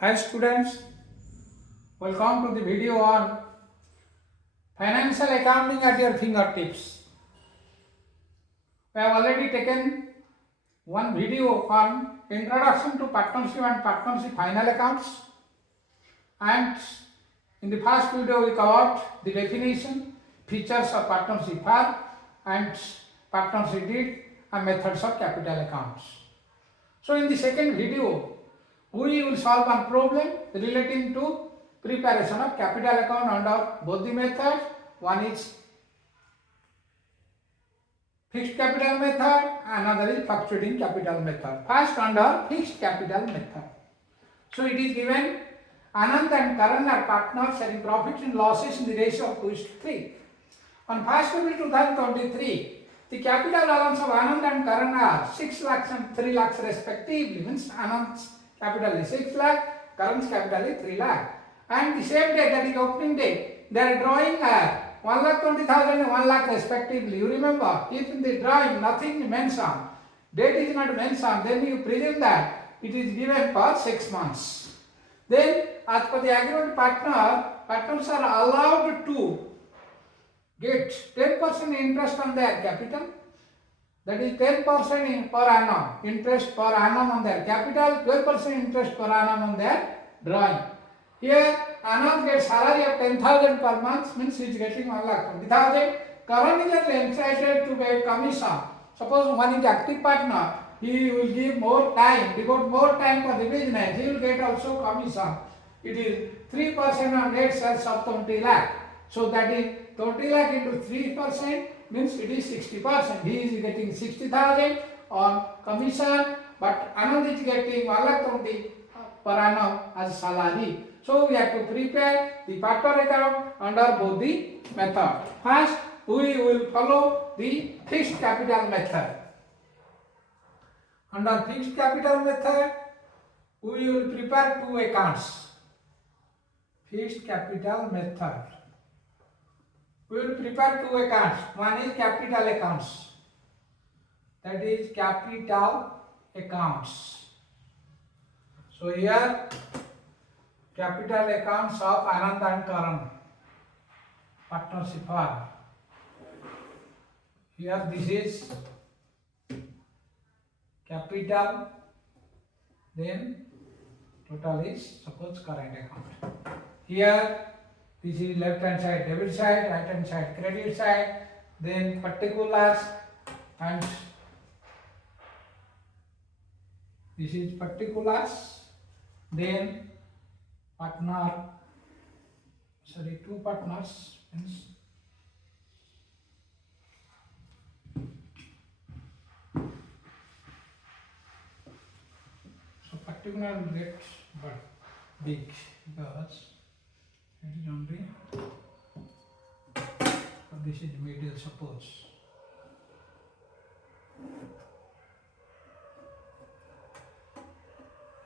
Hi students, welcome to the video on financial accounting at your fingertips. We have already taken one video on introduction to partnership and partnership final accounts, and in the first video we covered the definition, features of partnership firm and partnership deed and methods of capital accounts. So in the second video we will solve one problem relating to preparation of capital account under both the methods. One is fixed capital method, another is fluctuating capital method. First under fixed capital method. So it is given Anand and Karan are partners sharing profits and losses in the ratio of 2:3. On 1st April 2023, the capital balance of Anand and Karan are 6 lakhs and 3 lakhs respectively. Means Anand's capital is 6 lakh, Karan's capital is 3 lakh. And the same day, that is opening day, they are drawing 1,20,000 and 1 lakh respectively. You remember, if in the drawing nothing mentioned, date is not mentioned, then you presume that it is given for 6 months. Then, as per the agreement partners are allowed to get 10% interest on their capital. That is 10% per annum, interest per annum on their capital, 12% interest per annum on their drawing. Here, Anand gets salary of 10,000 per month, means he is getting 1,20,000. Karan is entitled to get commission. Suppose one is active partner, he will give more time, devote more time for the business, he will get also commission. It is 3% on net sales of 20 lakh. So that is 20 lakh into 3% means it is 60%. He is getting 60,000 on commission, but Anand is getting 1,20,000 per annum as salary. So we have to prepare the partner account under both the method. First, we will follow the fixed capital method. Under fixed capital method, we will prepare two accounts. Fixed capital method. We will prepare two accounts. One is capital accounts. That is capital accounts. So here capital accounts of Anand and Karan, partnership firm. Here this is capital, then total is suppose current account. Here this is left hand side debit side, right hand side credit side, then particulars, and this is particulars, then two partners means so particular will get but big because it is only this is middle suppose.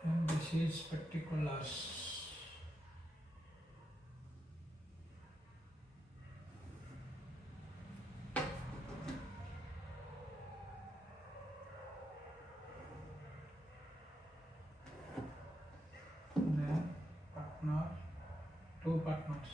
And this is particulars. Then partner, two partners.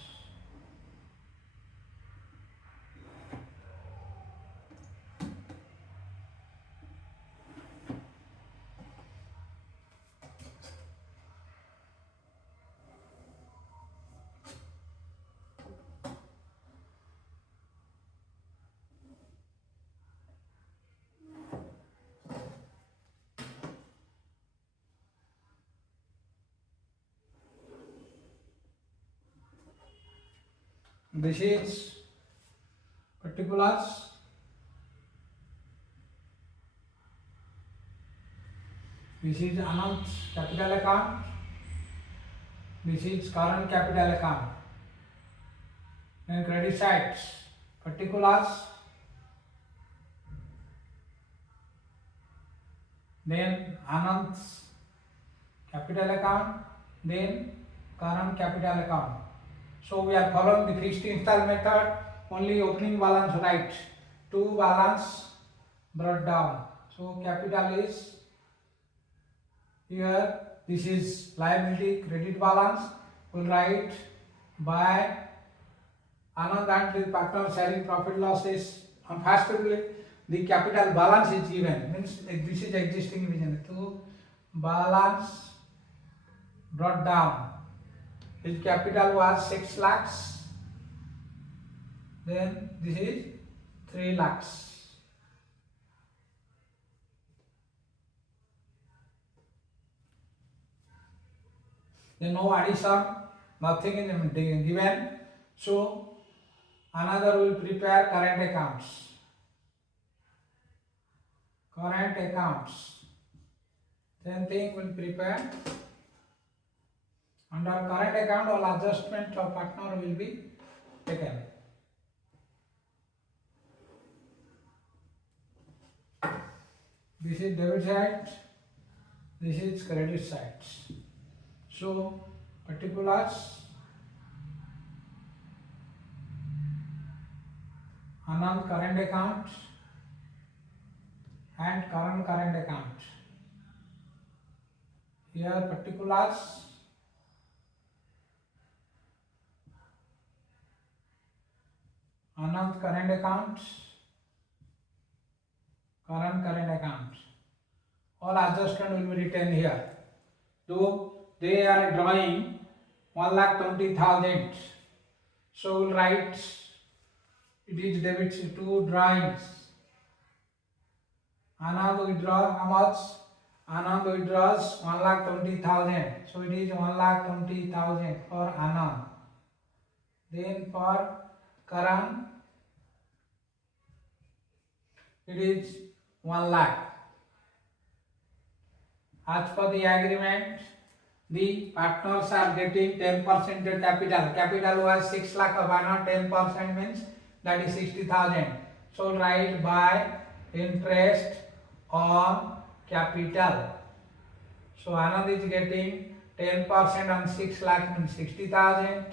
This is particulars. This is Anand's capital account. This is current capital account. Then credit sides, particulars. Then Anand's capital account. Then current capital account. So we are following the fixed install method, only opening balance right, two balance brought down. So capital is here this is liability credit balance. We'll write by Anand and the partner sharing profit losses. And firstly, the capital balance is given, means this is existing division. So balance brought down. His capital was 6 lakhs. Then this is 3 lakhs. Then no addition, nothing is given. So another will prepare current accounts. Current accounts. Same thing will prepare. Under current account, all adjustment of partner will be taken. This is debit side, this is credit side. So particulars, Anand current account and current account. Here particulars, Anand current account, current account. All adjustment will be written here. So they are drawing 1,20,000. So we'll write it is debit to drawings. Anand withdraw how much? Anand withdraws 1,20,000. So it is 1,20,000 for Anand. Then for Karan, it is 1 lakh. As per the agreement, the partners are getting 10% capital. Capital was 6 lakh of Anand, 10% means that is 60,000. So write by interest on capital. So Anand is getting 10% on 6 lakh means 60,000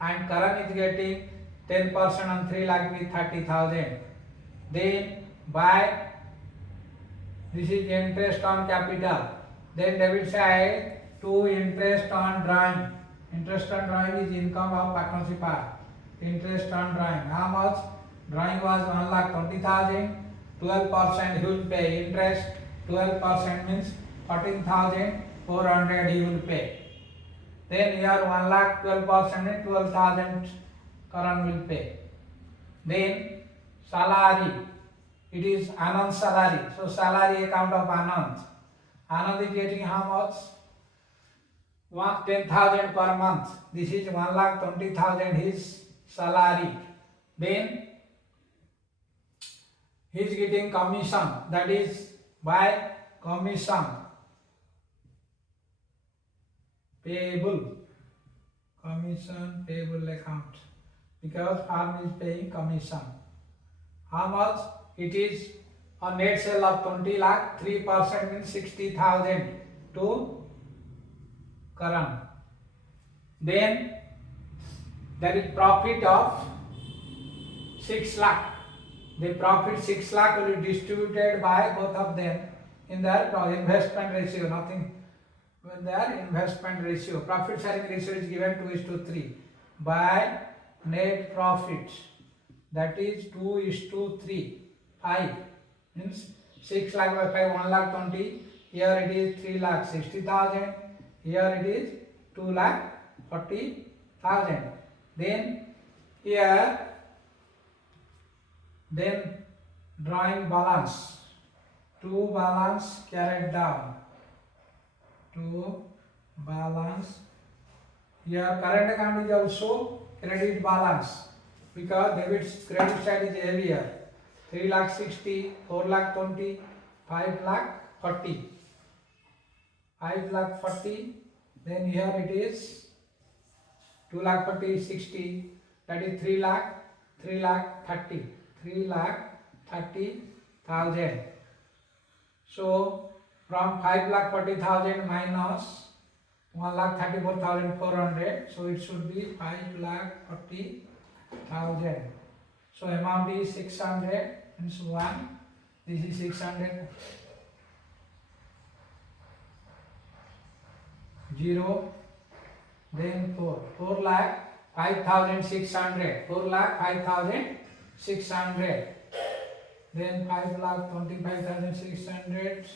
and Karan is getting 10% on 3 lakh means 30,000. Then by this is interest on capital. Then debit side to interest on drawing. Interest on drawing is income of partnership. Interest on drawing. How much? Drawing was 1,20,000. 12% he will pay interest. 12% means 14,400 he will pay. Then here 1 lakh 12% means 12,000 Karan will pay. Then salary. It is Anand's salary. So salary account of Anand. Anand is getting how much? 10,000 per month. This is 1,20,000 his salary. Then he is getting commission. That is by commission payable. Commission payable account. Because firm is paying commission. How much? It is a net sale of 20 lakh. 3% means 60,000 to Karan. Then there is profit of 6 lakh. The profit 6 lakh will be distributed by both of them in their investment ratio. Nothing with their investment ratio. Profit sharing ratio is given 2:3 by net profit. That is 2:3. 5 means 6 lakh by 5 1,20,000. Here it is 3,60,000. Here it is 2,40,000. Then here drawing balance. To balance carried down. To balance. Here current account is also credit balance because debit credit side is heavier. 3,60,000, 4,20,000, 5,40,000. 5,40,000. Then here it is 2,40,000, 60. That is 3,30,000. 3,30,000. So from 5,40,000 minus 1,34,400. So it should be 5,40,000. So amount is 600 means 1. This is 600. 0, then 4 lakh 5,600, 4 lakh 5,600, then 5 lakh 25,600,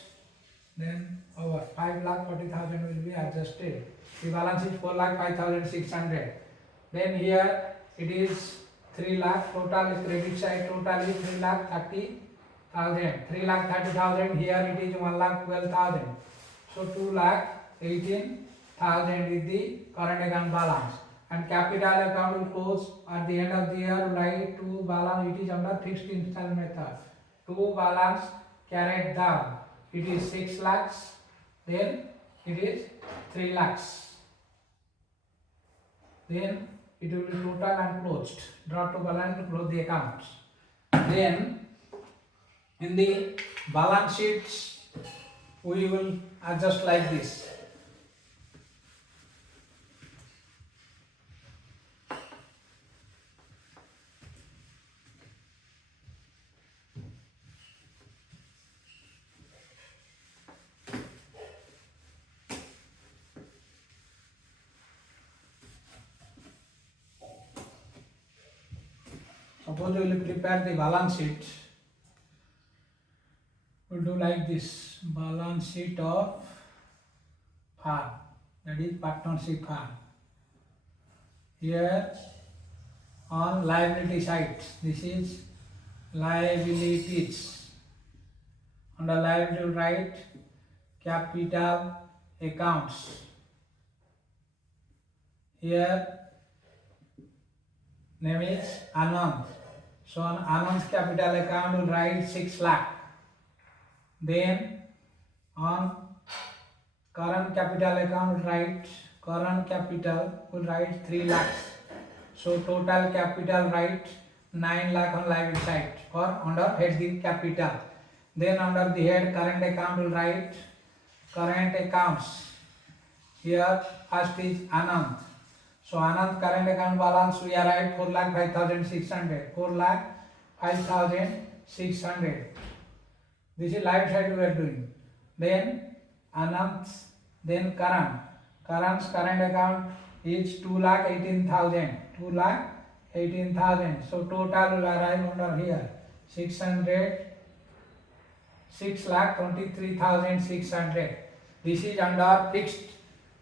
then over 5 lakh 40,000 will be adjusted. The balance is 4 lakh 5,600. Then here it is 3 lakh, total credit side total is 3 lakh 30,000. 3 lakh 30,000, here it is 1 lakh 12,000. So 2 lakh 18,000 is the current account balance. And capital account will close at the end of the year, write to balance, it is under fixed installment method. To balance carried down, it is 6 lakhs, then it is 3 lakhs. Then it will be total and closed. Draw to balance to close the accounts. Then in the balance sheets we will adjust like this. Suppose we will prepare the balance sheet. We will do like this: balance sheet of farm, that is partnership farm. Here on liability side, this is liabilities. Under liability, write capital accounts. Here name is Anand. So on Anand's capital account will write 6 lakh. Then on current capital account will write current capital will write 3 lakhs. So total capital write 9 lakh on liability side or under head the capital. Then under the head current account will write current accounts. Here first is Anand. So Anand current account balance we are at 4 lakh 5,600. 4 lakh 5,600. This is liability side we are doing. Then Anand's, then Current's current account is 2 lakh 18,000. 2 lakh 18,000. So total will arrive under here 600. 6 lakh 23,600. This is under fixed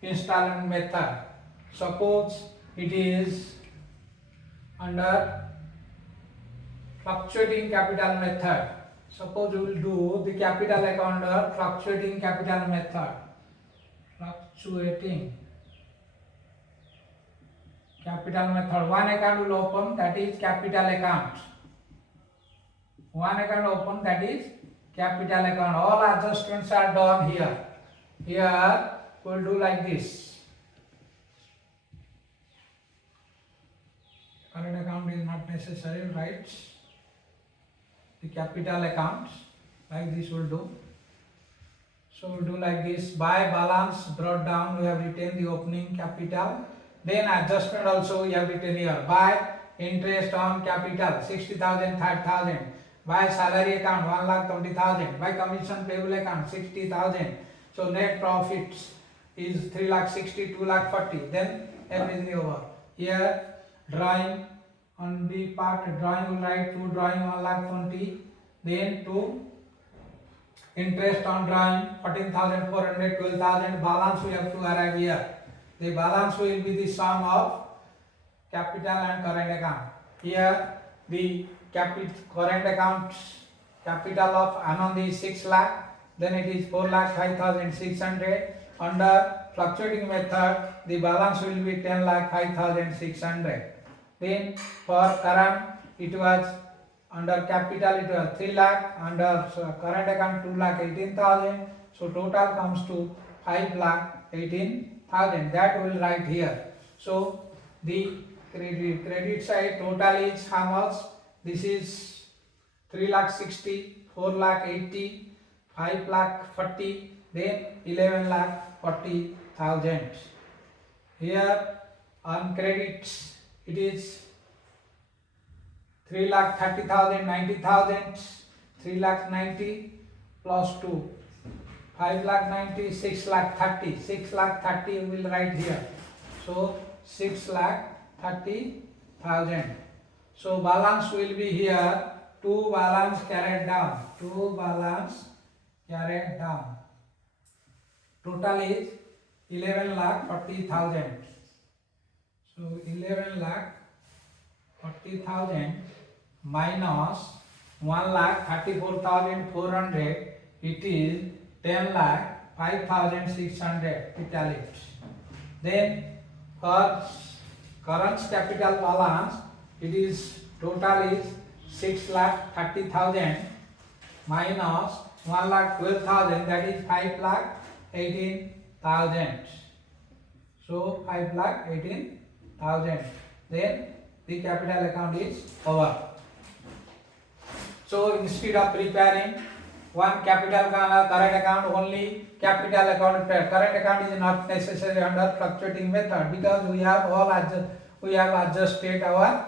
installment method. Suppose it is under fluctuating capital method. Suppose we will do the capital account under fluctuating capital method. Fluctuating capital method. One account will open, that is capital account. One account open, that is capital account. All adjustments are done here. Here we will do like this. Current account is not necessary, right? The capital account, like this will do. So we'll do like this. By balance brought down, we have written the opening capital. Then adjustment also we have written here. By interest on capital 60,000, 30,000. By salary account 1,20,000. By commission payable account 60,000. So net profits is 3,60,000, 2,40,000. Then everything over. Here drawing on the part, drawing will write to drawing 1,20,000. Then to interest on drawing 14,400, 12,000. Balance we have to arrive here. The balance will be the sum of capital and current account. Here the current account capital of Anand is 6 lakh. Then it is 4 lakh 5,600. Under fluctuating method, the balance will be 10 lakh 5,600. Then for current, it was under capital it was 3 lakh, under current account 2 lakh 18,000. So total comes to 5 lakh 18,000. That will write here. So the credit side total is how much? This is 3 lakh 60, 4 lakh 80, 5 lakh 40, then 11 lakh 40,000. Here on credits it is 3 lakh 30,000, 90,000, 3 lakh 90 plus 2, 5 lakh 90, 6 lakh 30. 6 lakh 30 we will write here. So 6 lakh 30,000. So balance will be here. 2 balance carried down. 2 balance carried down. Total is 11 lakh 40,000. So 11 lakh 40,000 minus 1 lakh 34,400. It is 10 lakh 5,600 italics. Then for current capital balance, it is total is 6 lakh 30,000 minus 1 lakh 12,000, that is 5 lakh 18,000. So 5 lakh 18,000. Then the capital account is over. So instead of preparing one capital current account, only capital account prepared. Current account is not necessary under fluctuating method because we have adjusted our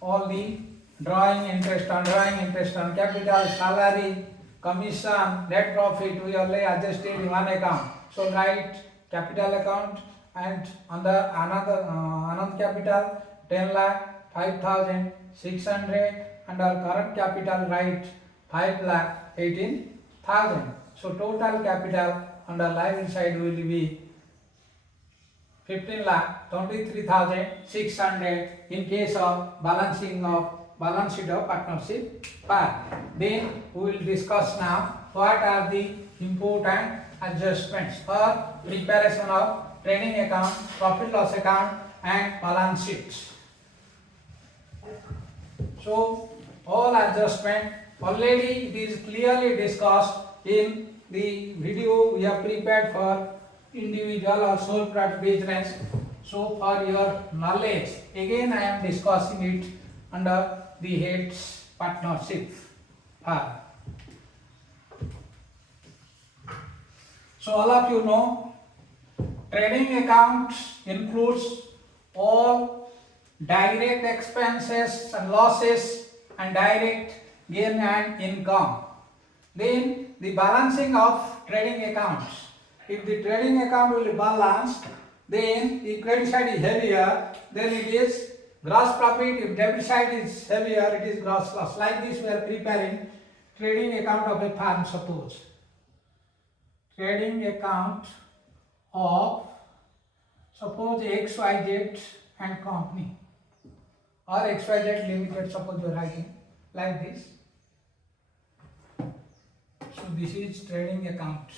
all the drawing interest on capital, salary, commission, net profit. We only adjusted in one account. So write capital account and under another capital 10 lakh 5,600. Under current capital write 5 lakh 18,000. So total capital under liability side will be 15 lakh 23,600 in case of balance sheet of partnership part. Then we will discuss now what are the important adjustments for preparation of trading account, profit loss account and balance sheet. So all adjustment already it is clearly discussed in the video we have prepared for individual or sole proprietor business. So for your knowledge, again I am discussing it under the heads partnership. So all of you know, trading account includes all direct expenses and losses and direct gain and income. Then the balancing of trading accounts. If the trading account will be balanced, then the credit side is heavier, then it is gross profit. If debit side is heavier, it is gross loss. Like this we are preparing trading account of a firm. Suppose trading account of XYZ and company or XYZ limited, suppose you are writing like this. So this is trading account.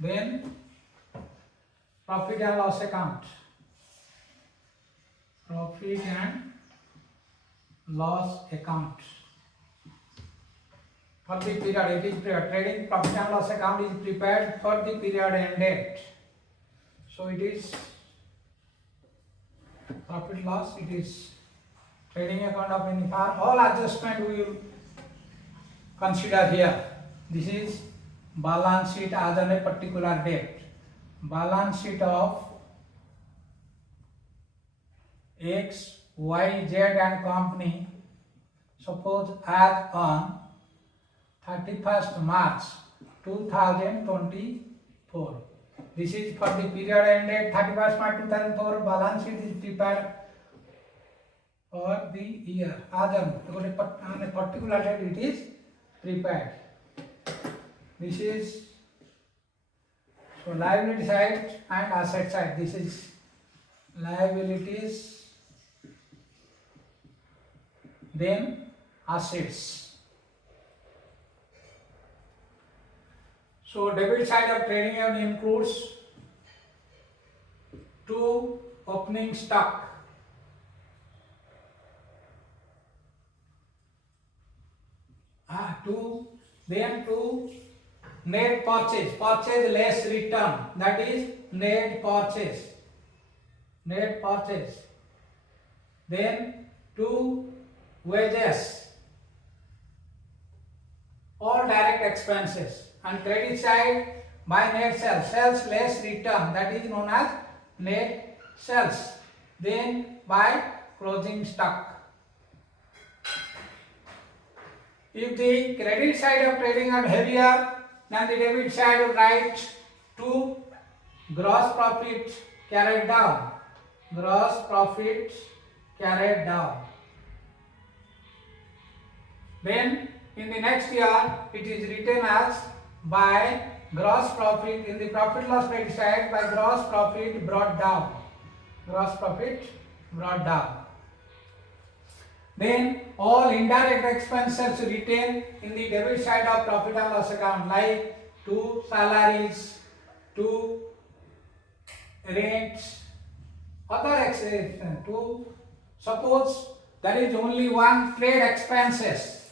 Then profit and loss account. Profit and loss account. For the period, it is trading profit and loss account is prepared for the period ended. So it is profit loss, it is trading account of any firm. All adjustment we will consider here. This is balance sheet as on a particular date. Balance sheet of X, Y, Z and company, suppose as on 31st March 2024. This is for the period ended 31st March 2004. Balance sheet is prepared for the year. As on a particular date it is prepared. This is so liability side and asset side. This is liabilities, then assets. So debit side of trading account includes two opening stock, two net purchase less return, that is net purchase. Then two wages, all direct expenses. And credit side by net sales less return, that is known as net sales. Then by closing stock. If the credit side of trading are heavier, then the debit side will write to gross profit carried down. Gross profit carried down. Then in the next year, it is written as by gross profit in the profit loss credit side by gross profit brought down. Gross profit brought down. Then all indirect expenses written in the debit side of profit and loss account, like to salaries, to rents, other expenses. To suppose there is only one trade expenses,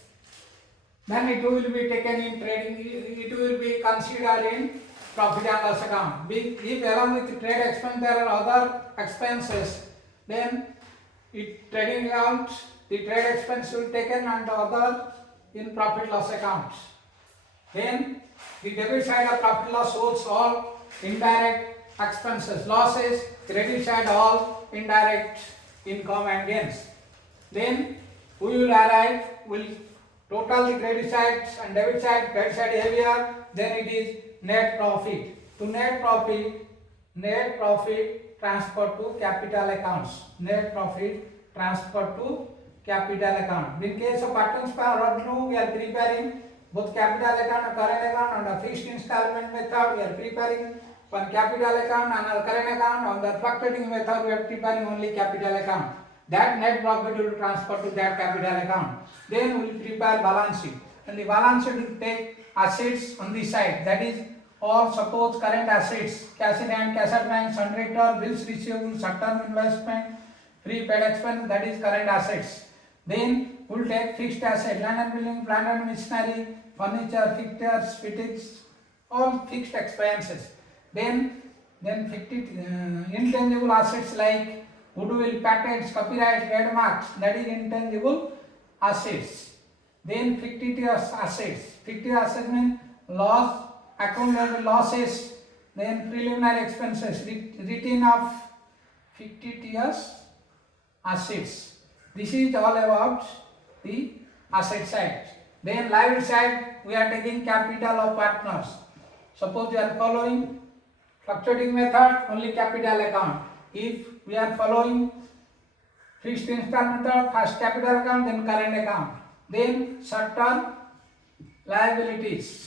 then it will be taken in trading. It will be considered in profit and loss account. If along with trade expense there are other expenses, then it trading account, the trade expense will be taken and the other in profit loss account. Then the debit side of profit loss shows all indirect expenses, losses, credit side all indirect income and gains. Then we will arrive, will total the credit side and debit side, credit side heavier, then it is net profit. To net profit transfer to capital accounts. Net profit transfer to capital account. In case of patterns per revenue, we are preparing both capital account and current account. On the fixed installment method, we are preparing one capital account and a current account. On the fluctuating method, we are preparing only capital account. That net profit will transfer to that capital account. Then we will prepare balance sheet. And the balance sheet will take assets on this side. That is all suppose current assets, cash in hand, cash at bank, sundry debtor, bills receivable, short-term investment, prepaid expense, that is current assets. Then we will take fixed asset, land and building, plant and machinery, furniture, fixtures, fittings, all fixed expenses. Then intangible assets like goodwill, patents, copyright, trademarks, that is intangible assets. Then fictitious assets. Fictitious assets means loss, accumulated losses, then preliminary expenses, written of fictitious assets. This is all about the asset side. Then liability side, we are taking capital of partners. Suppose we are following fluctuating method, only capital account. If we are following fixed installment method, first capital account, then current account. Then short-term liabilities,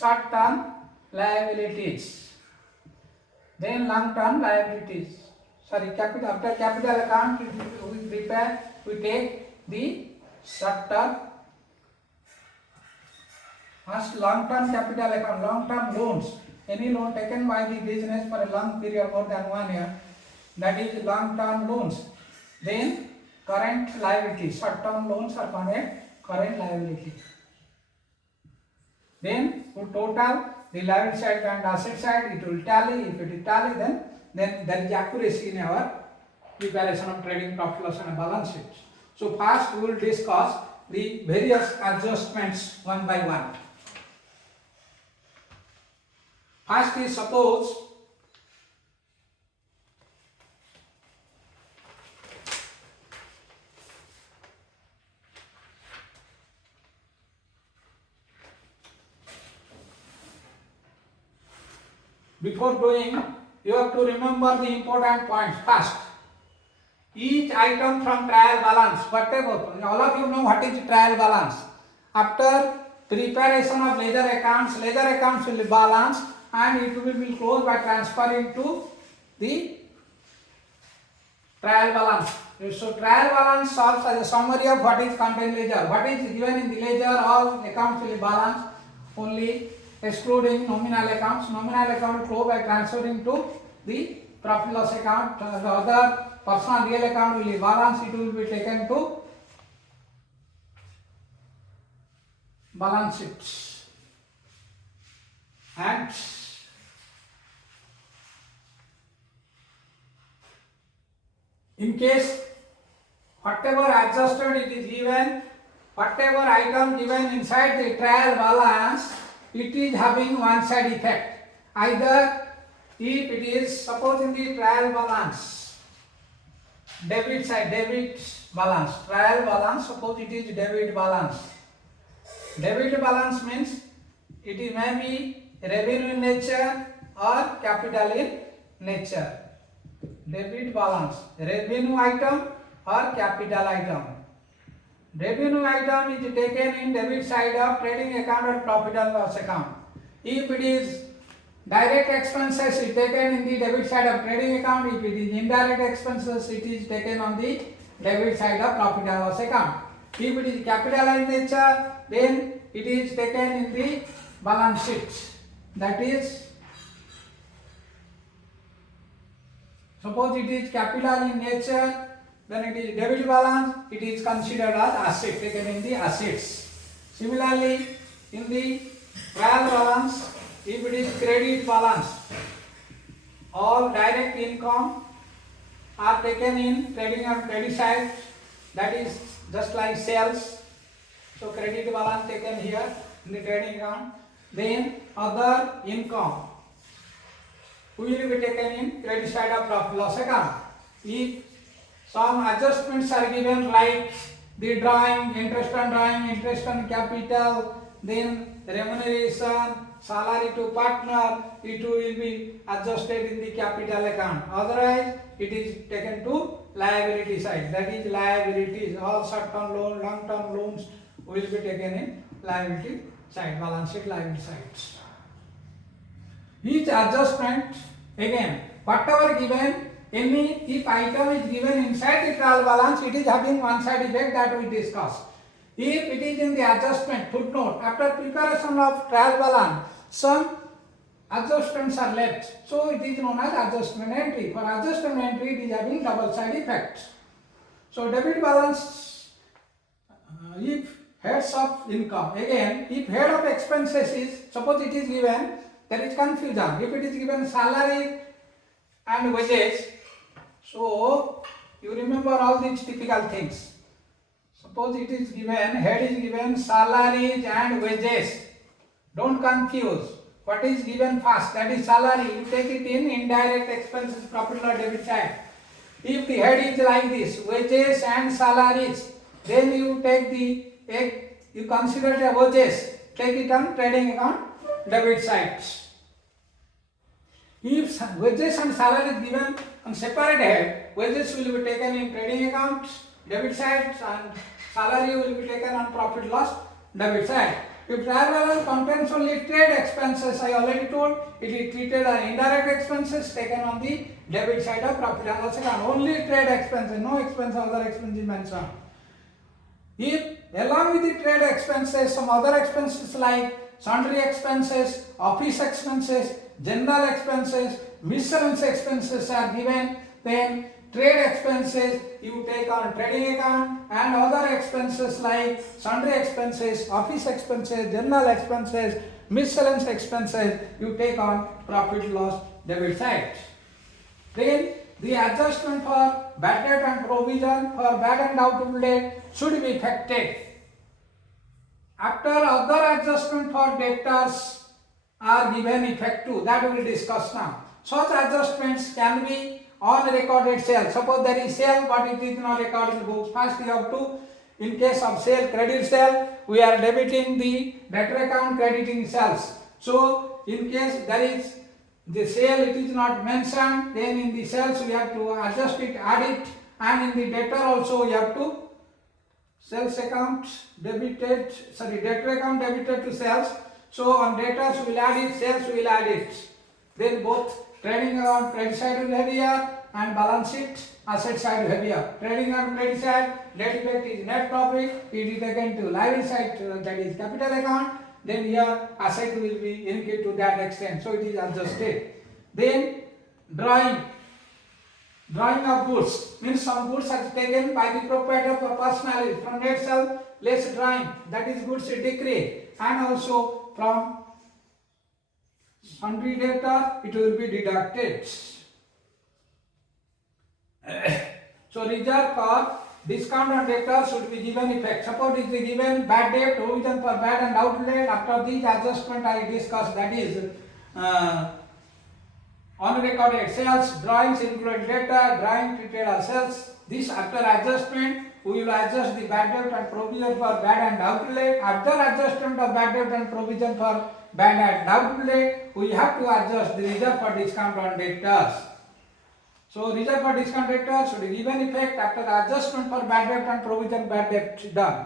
then long-term liabilities. Sorry, capital, after capital account, we take the short-term, first long-term capital account, long-term loans. Any loan taken by the business for a long period, more than 1 year, that is long-term loans. Then current liability, short-term loans are called current liability. Then we total the liability side and asset side, it will tally. If it is tally, then there is accuracy in our preparation of trading profit loss and balance sheet. So first we will discuss the various adjustments one by one. First is suppose before doing, you have to remember the important points. First, each item from trial balance, whatever, all of you know what is trial balance. After preparation of ledger accounts will be balanced and it will be closed by transferring to the trial balance. So trial balance serves as a summary of what is contained in ledger. What is given in the ledger, all accounts will be balanced, only excluding nominal accounts. Nominal account will close by transferring to the profit loss account. The other personal real account will be balanced, it will be taken to balance sheet. And in case whatever adjustment it is given, whatever item given inside the trial balance, it is having one side effect. Either if it is, suppose in the trial balance, debit side, debit balance, trial balance, suppose it is debit balance. Debit balance means it may be revenue in nature or capital in nature. Debit balance, revenue item or capital item. Revenue item is taken in debit side of trading account or profit and loss account. If it is direct expenses, it is taken in the debit side of trading account. If it is indirect expenses, it is taken on the debit side of profit and loss account. If it is capital in nature, then it is taken in the balance sheet. That is, suppose it is capital in nature, then it is debit balance, it is considered as asset, taken in the assets. Similarly, in the trial balance, if it is credit balance, all direct income are taken in trading and credit side, that is just like sales. So credit balance taken here in the trading account. Then other income will be taken in credit side of profit loss account. If some adjustments are given like the drawing, interest on capital, then remuneration, salary to partner, it will be adjusted in the capital account. Otherwise, it is taken to liability side. That is liabilities. All short-term loans, long-term loans will be taken in liability side, balance sheet liability sides. Each adjustment, again, whatever given, if item is given inside the trial balance, it is having one side effect that we discussed. If it is in the adjustment footnote, after preparation of trial balance, some adjustments are left. So it is known as adjustment entry. For adjustment entry, it is having double side effect. So debit balance, if heads of income, again, if head of expenses is, suppose it is given, there is confusion. If it is given salary and wages, so you remember all these typical things. Suppose it is given, head is given salaries and wages. Don't confuse. What is given first, that is salary, you take it in indirect expenses, profit or debit side. If the head is like this, wages and salaries, then you take you consider the wages, take it on trading account, debit side. If wages and salary is given on separate head, wages will be taken in trading account, debit side, and salary will be taken on profit loss, debit side. If trial balance contains only trade expenses, I already told, it is treated as indirect expenses taken on the debit side of profit and loss account. Only trade expenses, no expense, other expenses mentioned. If along with the trade expenses, some other expenses like sundry expenses, office expenses, general expenses, miscellaneous expenses are given, then trade expenses you take on trading account, and other expenses like sundry expenses, office expenses, general expenses, miscellaneous expenses you take on profit loss debit side. Then the adjustment for bad debt and provision for bad and doubtful debt should be effected. After other adjustment for debtors are given effect to, that we will discuss now. Such adjustments can be on recorded sale. Suppose there is sale but it is not recorded in books. First you have to, in case of sale, credit sale, we are debiting the debtor account, crediting sales. So in case there is the sale, it is not mentioned, then in the sales we have to adjust it, add it, and in the debtor also we have to sales account debited, debtor account debited to sales. So on debtors we will add it, sales we will add it. Then both trading account credit side will have here and balance sheet asset side will have here. Trading account credit side, net effect is net profit, it is taken to liability side, that is capital account. Then here asset will be indicated to that extent, so it is adjusted. Then drawing of goods means some goods are taken by the proprietor for personally from net sale less drawing, that is goods decree, and also from sundry debtor it will be deducted. So reserve for discount on debtor should be given effect. Suppose it is given bad debt, provision for bad and doubtful debt. After these adjustment I discussed, that is unrecorded sales, drawings including debtor, drawing treated as sales. This after adjustment we will adjust the bad debt and provision for bad and doubtful debt. After adjustment of bad debt and provision for bad and doubtful debt, we have to adjust the reserve for discount on debtors. So reserve for discount debtors should give an effect after adjustment for bad debt and provision bad debt done.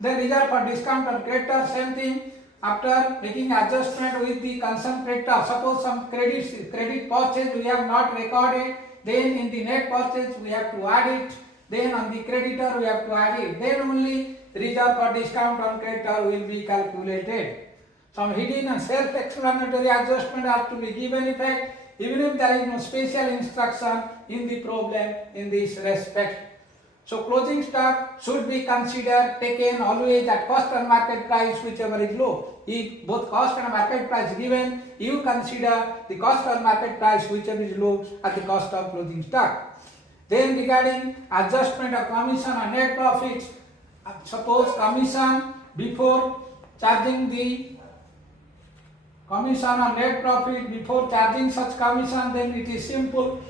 Then reserve for discount on creditors, same thing. After making adjustment with the concerned creditor, suppose some credit purchase we have not recorded, then in the net purchase we have to add it, then on the creditor we have to add it, then only reserve for discount on creditor will be calculated. Some hidden and self-explanatory adjustment have to be given effect even if there is no special instruction in the problem in this respect. So closing stock should be considered taken always at cost and market price whichever is low. If both cost and market price given, you consider the cost or market price whichever is low at the cost of closing stock. Then regarding adjustment of commission on net profits, suppose commission before charging the commission on net profit, before charging such commission, then it is simple.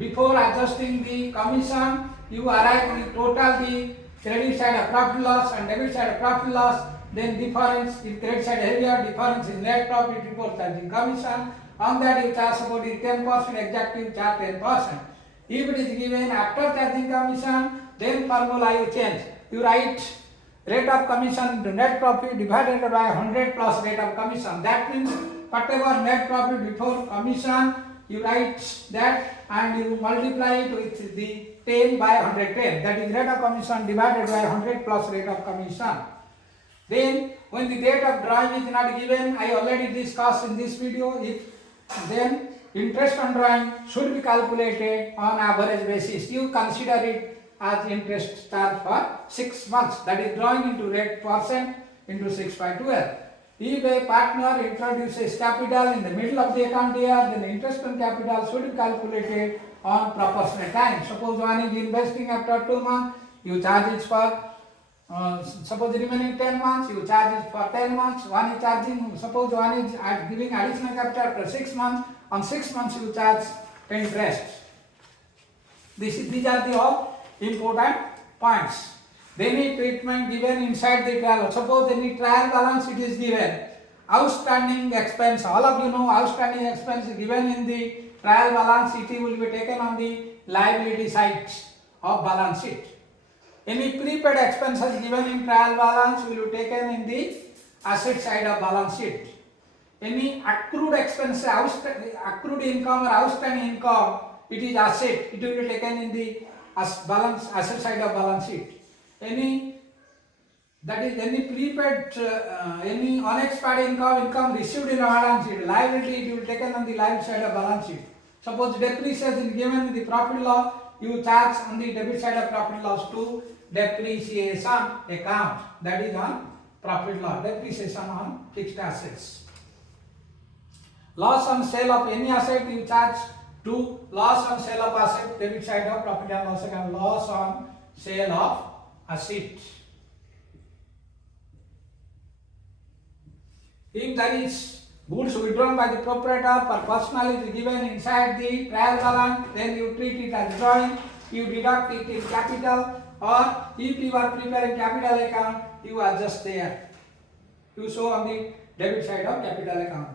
Before adjusting the commission, you arrive with total the credit side of profit loss and debit side of profit loss, then difference, if credit side heavier, difference is net profit before charging commission. On that you charge about the 10%, exact you charge 10%. If it is given after charging commission, then formula you change. You write rate of commission into net profit divided by 100 plus rate of commission. That means whatever net profit before commission, you write that and you multiply it with the 10 by 110. That is rate of commission divided by 100 plus rate of commission. Then when the date of drawing is not given, I already discussed in this video, then interest on drawing should be calculated on average basis. You consider it as interest charge for 6 months. That is drawing into rate percent into 6 by 12. If a partner introduces capital in the middle of the account year, then interest on capital should be calculated on proportionate time. Suppose one is investing after 2 months, you charge it for suppose remaining 10 months, you charge it for 10 months. One is charging, suppose one is giving additional capital after 6 months, on 6 months you charge interest. These are the all important points. Any treatment given inside the trial. Suppose any trial balance it is given. Outstanding expense, all of you know outstanding expense given in the trial balance sheet will be taken on the liability side of balance sheet. Any prepaid expenses given in trial balance will be taken in the asset side of balance sheet. Any accrued expense, accrued income or outstanding income, it is asset, it will be taken in the asset side of balance sheet. Any prepaid, any unexpired income received in a balance sheet, liability it will be taken on the liability side of balance sheet. Suppose depreciation given in the profit loss, you charge on the debit side of profit loss to depreciation account, that is on profit loss, depreciation on fixed assets. Loss on sale of any asset you charge to loss on sale of asset, debit side of profit and loss account, loss on sale of asset. If there is goods withdrawn by the proprietor for personal is given inside the trial balance, then you treat it as drawing, you deduct it in capital, or if you are preparing capital account, you adjust there. You show on the debit side of capital account.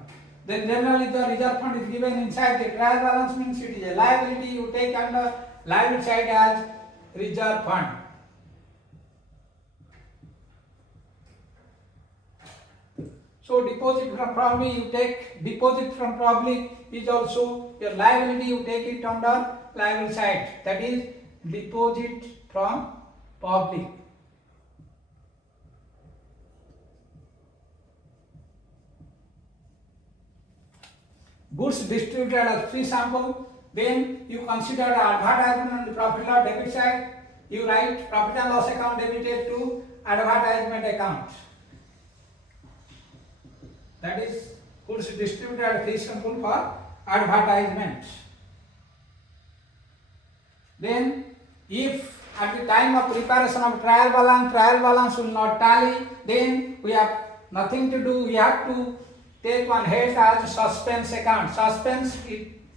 Then generally the reserve fund is given inside the trial balance, means it is a liability, you take under liability side as reserve fund. So deposit from public, you take deposit from public is also your liability, you take it under liability side, that is deposit from public. Goods distributed as free sample, then you consider advertisement on the profit loss debit side, you write profit and loss account debited to advertisement account. That is goods distributed as free sample for advertisement. Then if at the time of preparation of trial balance will not tally, then we have nothing to do, we have to take one head as suspense account. Suspense,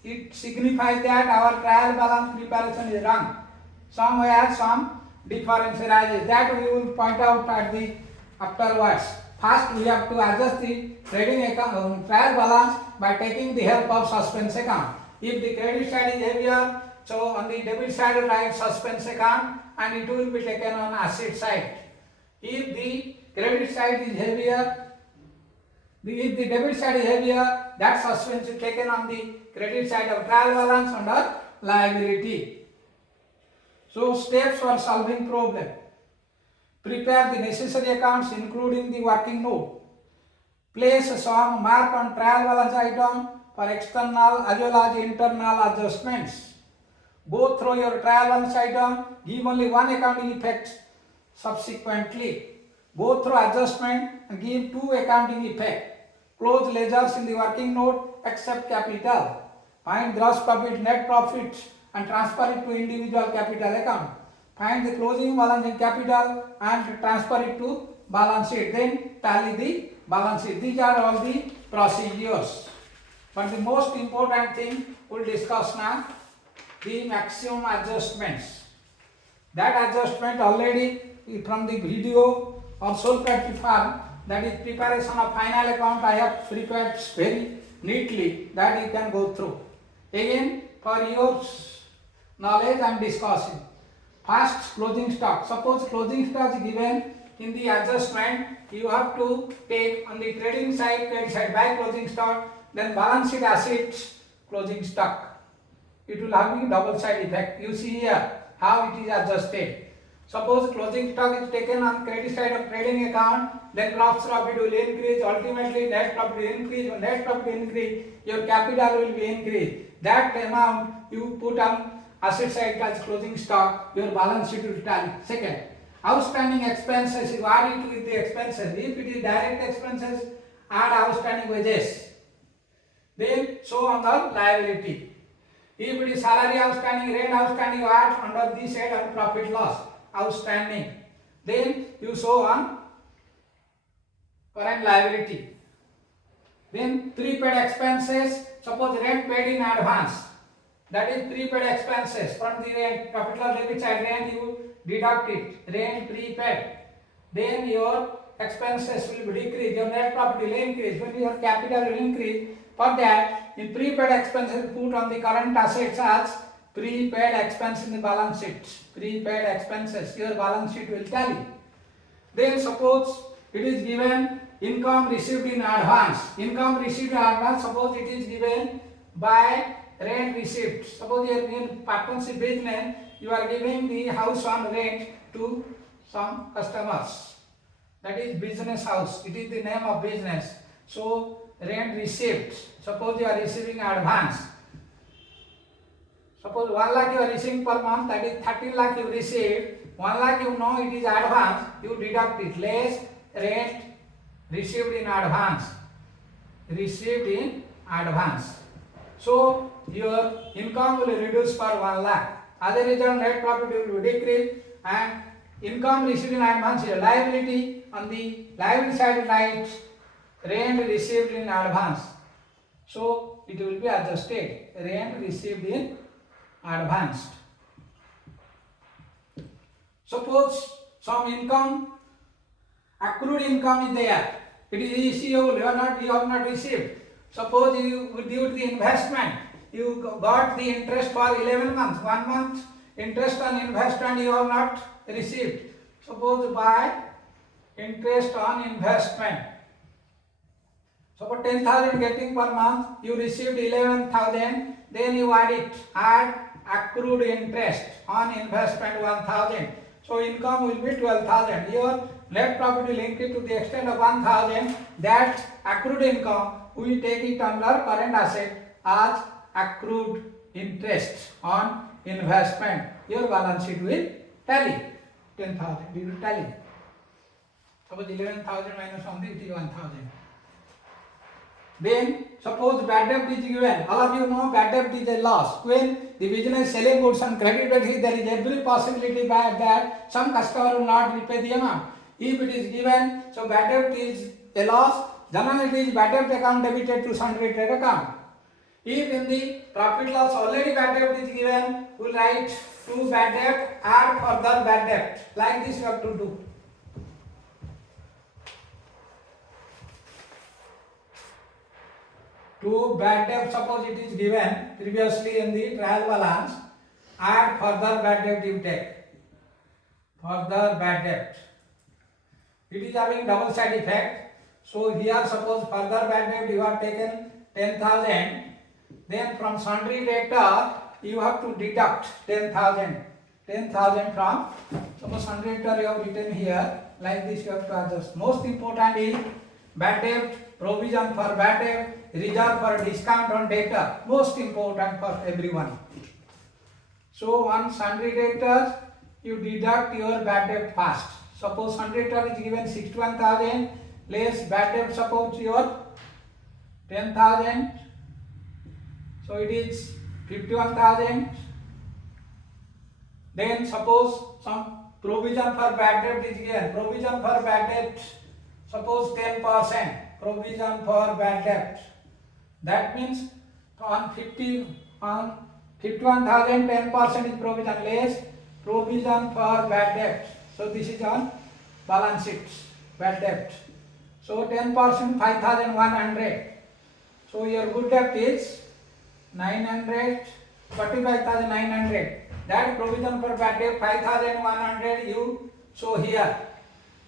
it signifies that our trial balance preparation is wrong. Somewhere some difference arises. That we will point out at the afterwards. First, we have to adjust the trading account trial balance by taking the help of suspense account. If the credit side is heavier, so on the debit side write suspense account and it will be taken on asset side. If the credit side is heavier, if the debit side is heavier, that suspense is taken on the credit side of trial balance under liability. So steps for solving problem. Prepare the necessary accounts including the working note. Place a sum mark on trial balance item for external as well as internal adjustments. Go through your trial balance item, give only one accounting effect subsequently. Go through adjustment and give two accounting effect. Close ledgers in the working note except capital. Find gross profit, net profit and transfer it to individual capital account. Find the closing balance in capital and transfer it to balance sheet. Then tally the balance sheet. These are all the procedures. But the most important thing we'll discuss now, the maximum adjustments. That adjustment already from the video of sole proprietorship firm, that is preparation of final account, I have prepared very neatly that you can go through. Again, for your knowledge I am discussing. First, closing stock. Suppose closing stock is given in the adjustment, you have to take on the trading side, credit side buy closing stock, then balance sheet assets, closing stock. It will have a double side effect. You see here how it is adjusted. Suppose closing stock is taken on credit side of trading account, then gross profit will increase, ultimately net profit will increase. When net profit will increase, your capital will be increased. That amount you put on asset side as closing stock, your balance sheet will tally. Second, outstanding expenses, you add it with the expenses. If it is direct expenses, add outstanding wages. Then show on the liability. If it is salary outstanding, rent outstanding, you add under this head on profit loss outstanding. Then you show on current liability. Then prepaid expenses, suppose rent paid in advance. That is prepaid expenses. From the rent, profit loss debit side rent you deduct it. Rent prepaid. Then your expenses will be decreased. Your net profit will increase. When your capital will increase, for that in prepaid expenses put on the current assets as prepaid expense in the balance sheet. Prepaid expenses, your balance sheet will tally. Then suppose it is given income received in advance. Income received in advance, suppose it is given by rent received. Suppose you are in partnership business, you are giving the house on rent to some customers. That is business house. It is the name of business. So rent received. Suppose you are receiving advance. Suppose 1 lakh you are receiving per month, that is 13 lakh you received. 1 lakh you know it is advance, you deduct it. Less rent received in advance. Received in advance. So your income will reduce for 1 lakh. As a result, net profit will decrease and income received in advance is liability. On the liability side write rent received in advance. So it will be adjusted. Rent received in advanced. Suppose some income, accrued income is there. It is receivable. You have not received. Suppose you due to the investment, you got the interest for 11 months. 1 month interest on investment you have not received. Suppose by interest on investment. Suppose 10,000 getting per month, you received 11,000. Then you add accrued interest on investment 1,000. So income will be 12,000. Your net profit will increase to the extent of 1,000. That accrued income we take it under current asset as accrued interest on investment. Your balance sheet will tally 10,000. It will tally. Suppose 11,000 minus something, it is 1,000. Then suppose bad debt is given. All of you know bad debt is a loss. When the business selling goods on credit basis, there is every possibility that some customer will not repay the amount. If it is given, so bad debt is a loss. Generally it is bad debt account debited to sundry trade account. If in the profit loss already bad debt is given, we will write to bad debt, add further bad debt. Like this you have to do. To bad debt, suppose it is given previously in the trial balance, add further bad debt you take. Further bad debt. It is having double side effect. So here suppose further bad debt you have taken 10,000. Then from sundry debtor you have to deduct 10,000. 10,000 from, suppose sundry debtor you have written here, like this you have to adjust. Most important is bad debt, provision for bad debt, reserve for discount on debtor. Most important for everyone. So on sundry debtors you deduct your bad debt first. Suppose sundry debtor is given 61,000 less bad debt, suppose your 10,000. So it is 51,000. Then suppose some provision for bad debt is given. Provision for bad debt, suppose 10%. Provision for bad debt. That means on 51,000, 10% is provision less provision for bad debt. So this is on balance sheet, bad debt. So 10% 5,100. So your good debt is 900, 45,900. That provision for bad debt 5,100 you show here.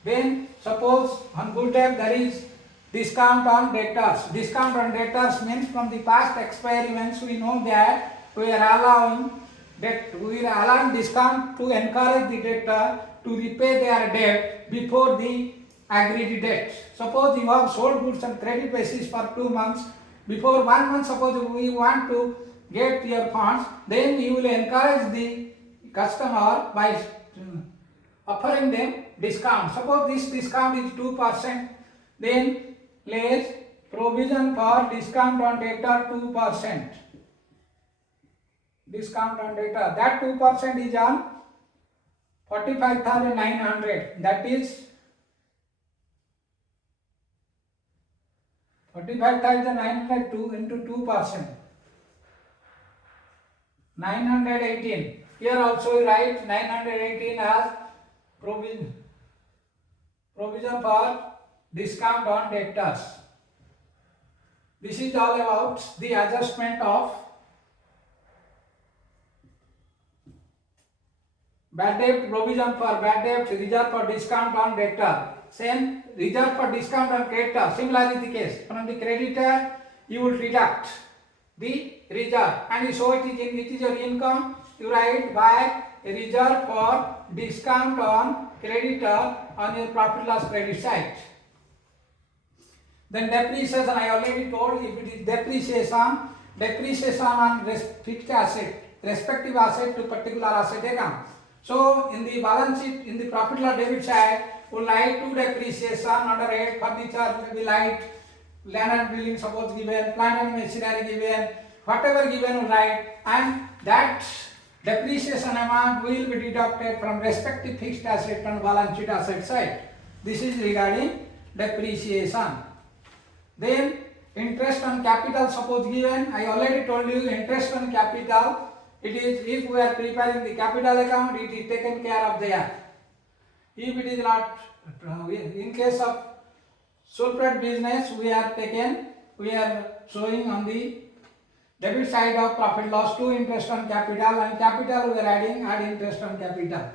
Then suppose on good debt there is discount on debtors. Discount on debtors means from the past experiments we know that we are allowing discount to encourage the debtor to repay their debt before the agreed date. Suppose you have sold goods on credit basis for 2 months. Before 1 month, suppose we want to get your funds, then you will encourage the customer by offering them discount. Suppose this discount is 2%, then less provision for discount on debtor 2%. Discount on debtor. That 2% is on 45,900. That is 45,900 into 2%. 918. Here also you write 918 as provision for discount on debtors. This is all about the adjustment of bad debt, provision for bad debt, reserve for discount on debtor. Same reserve for discount on creditor. Similarly the case. From the creditor you will deduct the reserve and you show it is your income. You write by reserve for discount on creditor on your profit loss credit side. Then depreciation, I already told, if it is depreciation on fixed asset, respective asset to particular asset account. So in the balance sheet, in the profit loss debit side, we write to depreciation under head furniture, maybe light, land and building suppose given, plant and machinery given, whatever given we write, and that depreciation amount will be deducted from respective fixed asset and balance sheet asset side. This is regarding depreciation. Then interest on capital suppose given, I already told you interest on capital, it is if we are preparing the capital account, it is taken care of there. If it is not, in case of sole proprietor business, we are showing on the debit side of profit loss to interest on capital, and capital we are add interest on capital.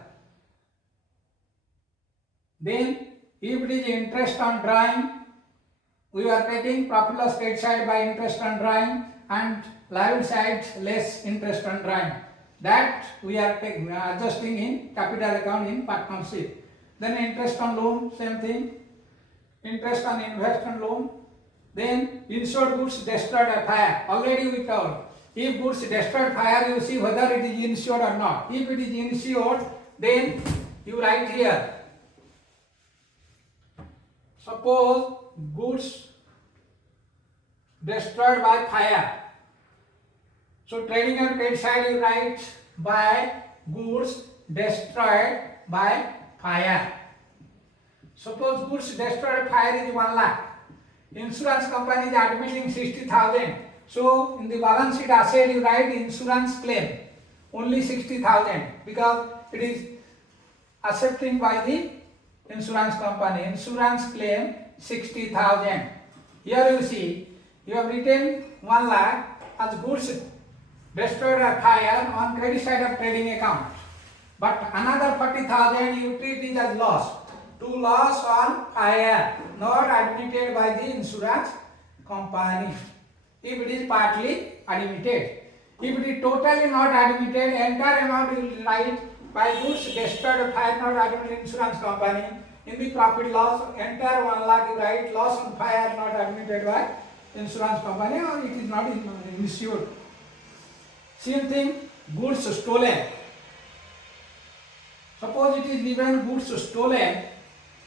Then if it is interest on drawing, we are taking profit loss credit side by interest on drawing and liability side less interest on drawing. That we are adjusting in capital account in partnership. Then interest on loan, same thing. Interest on investment loan. Then insured goods destroyed by fire. Already we told, if goods destroyed fire, you see whether it is insured or not. If it is insured, then you write here. Suppose goods destroyed by fire. So trading and credit side you write by goods destroyed by fire. Suppose goods destroyed by fire is 1 lakh. Insurance company is admitting 60,000. So in the balance sheet asset you write insurance claim only 60,000 because it is accepting by the insurance company. Insurance claim 60,000. Here you see you have written 1 lakh as goods destroyed or fire on credit side of trading account. But another 40,000 you treat it as loss. To loss on fire, not admitted by the insurance company. If it is partly admitted. If it is totally not admitted, entire amount you will write by goods destroyed or fire not admitted insurance company. In the profit loss, entire 1 lakh you write loss on fire not admitted by insurance company or it is not insured. Same thing, goods stolen. Suppose it is given goods stolen,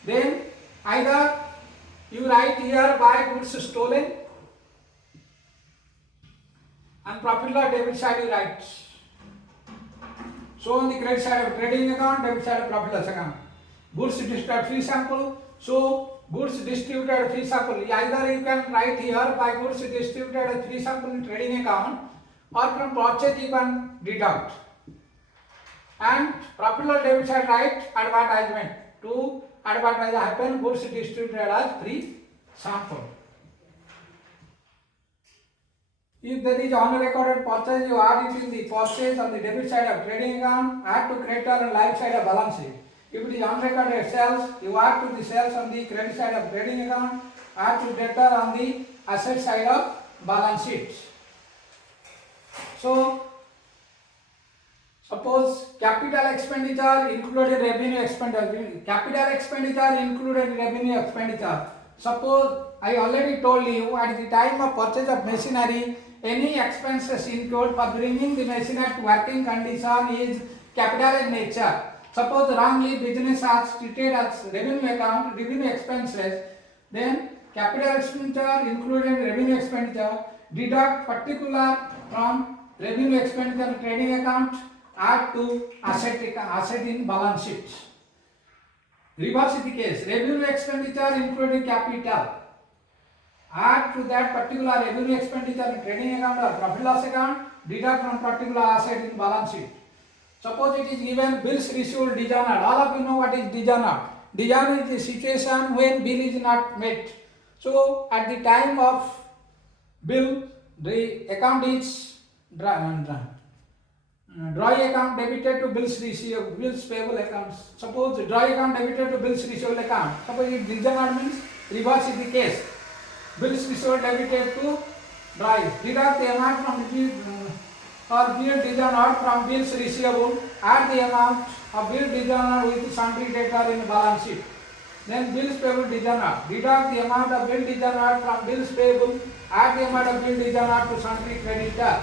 then either you write here by goods stolen and profit loss debit side you write. So on the credit side of trading account, debit side of profit loss account. Goods distributed free sample. So goods distributed free sample. Either you can write here by goods distributed free sample in trading account or from purchase you can deduct. And profit loss debit side write advertisement. To advertise happen goods distributed as free sample. If there is unrecorded purchase, you add it in the purchase on the debit side of trading account, add to creditor and liability side of balance sheet. If it is unrecorded sales, you add to the sales on the credit side of trading account, add to debtor on the asset side of balance sheet. So, suppose capital expenditure included revenue expenditure. Capital expenditure included revenue expenditure. Suppose I already told you at the time of purchase of machinery, any expenses incurred for bringing the machinery to working condition is capital in nature. Suppose wrongly business has treated as revenue expenses, then capital expenditure included revenue expenditure, deduct particular from revenue expenditure trading account, add to asset in balance sheet. Reverse is the case. Revenue expenditure including capital. Add to that particular revenue expenditure in trading account or profit loss account, deduct from particular asset in balance sheet. Suppose it is given bills received dishonored. All of you know what is dishonored. Dishonored is the situation when bill is not met. So at the time of bill, the account is drawing account debited to bills receivable, bills payable accounts. Suppose the drawing account debited to bills receivable account. Suppose it dishonored means reverse is the case. Bills receivable debited to drawing. Deduct the amount from the or bill dishonored from bills receivable. Add the amount of bill dishonored with sundry debtor in balance sheet. Then bills payable dishonored. Deduct the amount of bill dishonored from bills payable. Add the amount of bill dishonored to sundry creditor.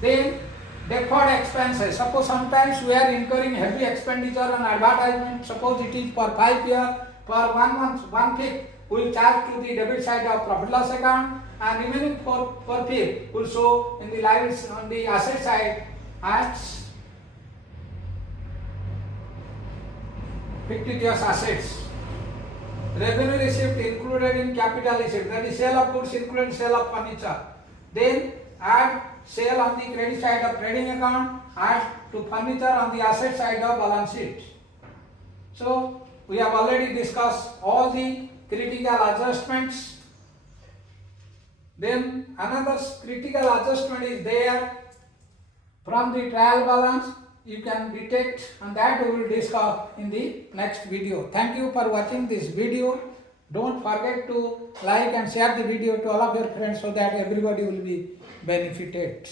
Then deferred expenses. Suppose sometimes we are incurring heavy expenditure on advertisement. Suppose it is for 5 years, for 1 month, 1/5, we will charge to the debit side of profit loss account, and remaining 4/5 will show in the liability on the asset side as fictitious assets. Revenue receipt included in capital receipt, that is sale of goods included sale of furniture. Then add sale on the credit side of trading account, add to furniture on the asset side of balance sheet. So we have already discussed all the critical adjustments. Then another critical adjustment is there from the trial balance. You can detect, and that we will discuss in the next video. Thank you for watching this video. Don't forget to like and share the video to all of your friends so that everybody will be benefited.